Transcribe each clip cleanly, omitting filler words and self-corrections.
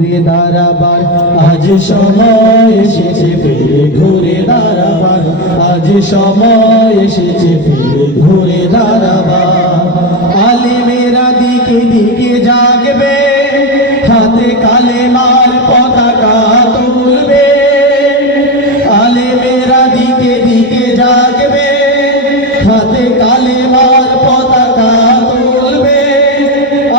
ঘুরে দাঁড়াবার আজ সময় এসেছে ফিরে ঘুরে দাঁড়াবার আজ সময় এসেছে ফিরে ঘুরে দাঁড়াবার আলেমেরা দিকে দিকে জাগবে হাতে কালেমার পতাকা তুলবে আলেমেরা দিকে দিকে জাগবে হাতে কালেমার পতাকা তুলবে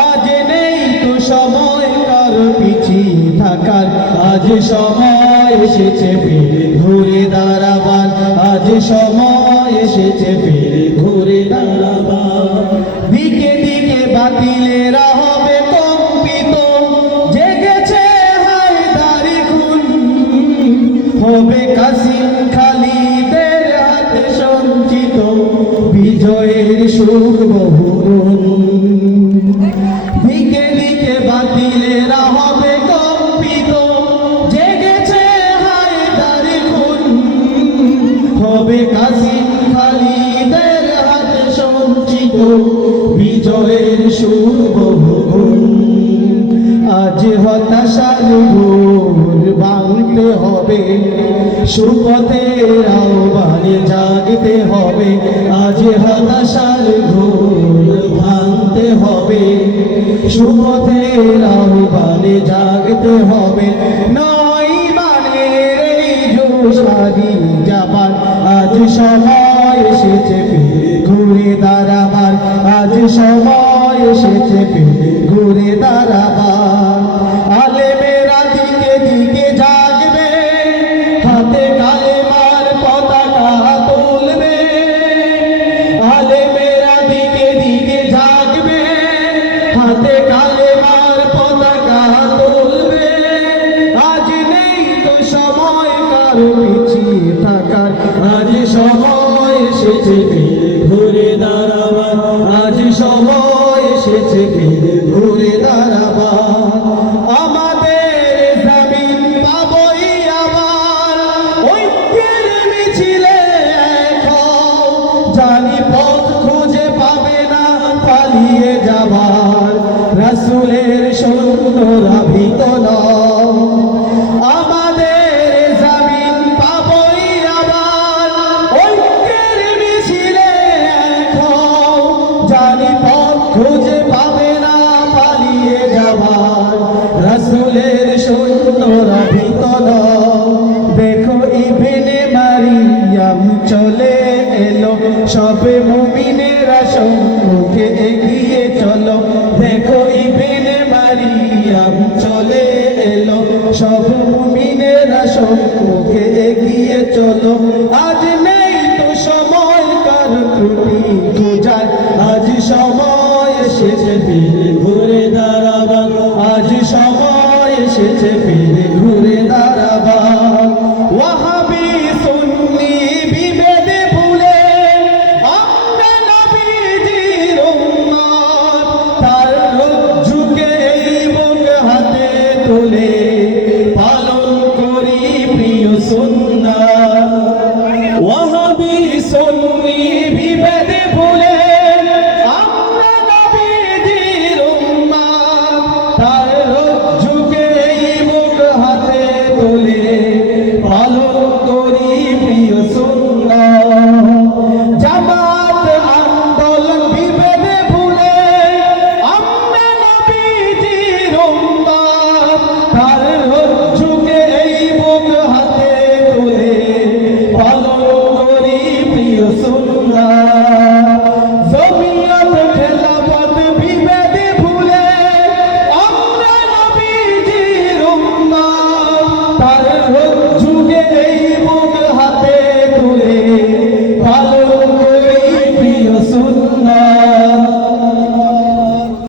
আজ নেই তো সময় কারো পিছিয়ে থাকার আজ সময় এসেছে ফিরে ঘুরে দাঁড়াবার আজ সময় এসেছে ফিরে ঘুরে দাঁড়াবার দিকে দিকে বাতিলেরা হবে কম্পিত জেগেছে হায়দারি খুন হবে কাসিম খালিদের হাতে সঞ্চিত বিজয়ের সুখ বহুগুণ দিকে দিকে বাতিলেরা হবে কম্পিত জেগেছে হায়দারি খুন হবে কাসিম খালিদের হাতে সঞ্চিত বিজয়ের সুখ বহুগুণ আজ হতাশার ঘোর ভাঙতে হবে সুপথের আহ্বানে জাগতে হবে আজ হতাশার ঘোর ভাঙতে হবে সুপথের আহ্বানে জাগতে হবে নয় মানে এই জোশ হারিয়ে যাবার আজ সময় এসেছে ফিরে ঘুরে দাঁড়াবার আজ সময় এসেছে ফিরে ঘুরে দাঁড়াবার আলেমেরা দিকে দিকে জাগবে হাতে কালেমার পতাকা তুলবে আলেমেরা দিকে দিকে জাগবে হাতে কালেমার পতাকা তুলবে আজ নেই তো সময় কারো পিছিয়ে থাকার আজ সময় এসেছে ফিরে ঘুরে দাঁড়াবার আজ সময় এসেছে ফিরে ঘুরে দাঁড়াবার আমাদের জমিন পাবই আবার ঐক্যের মিছিলে এক হও জানি পথ খুঁজে পাবে না পালিয়ে যাবার রাসূলের সৈন্যরা ভীত নও আমাদের জমিন পাবই আবার ঐক্যের মিছিলে এক হও জানি পথ খুঁজে পাবে না পালিয়ে যাবার রাসূলের সৈন্যরা ভীত নও দেখো ইবনে মারিয়াম চলে এলো সবে মুমিনেরা সম্মুখে এগিয়ে চলো দেখো ইবনে মারিয়াম চলে এলো সব মুমিনেরা সম্মুখে এগিয়ে চলো আজ নেই তো সময় কার ত্রুটি খোঁজার আজ সময় এসেছে ফিরে ঘুরে দাঁড়াবার আজ সময় এসেছে ফিরে ঘুরে দাঁড়াবার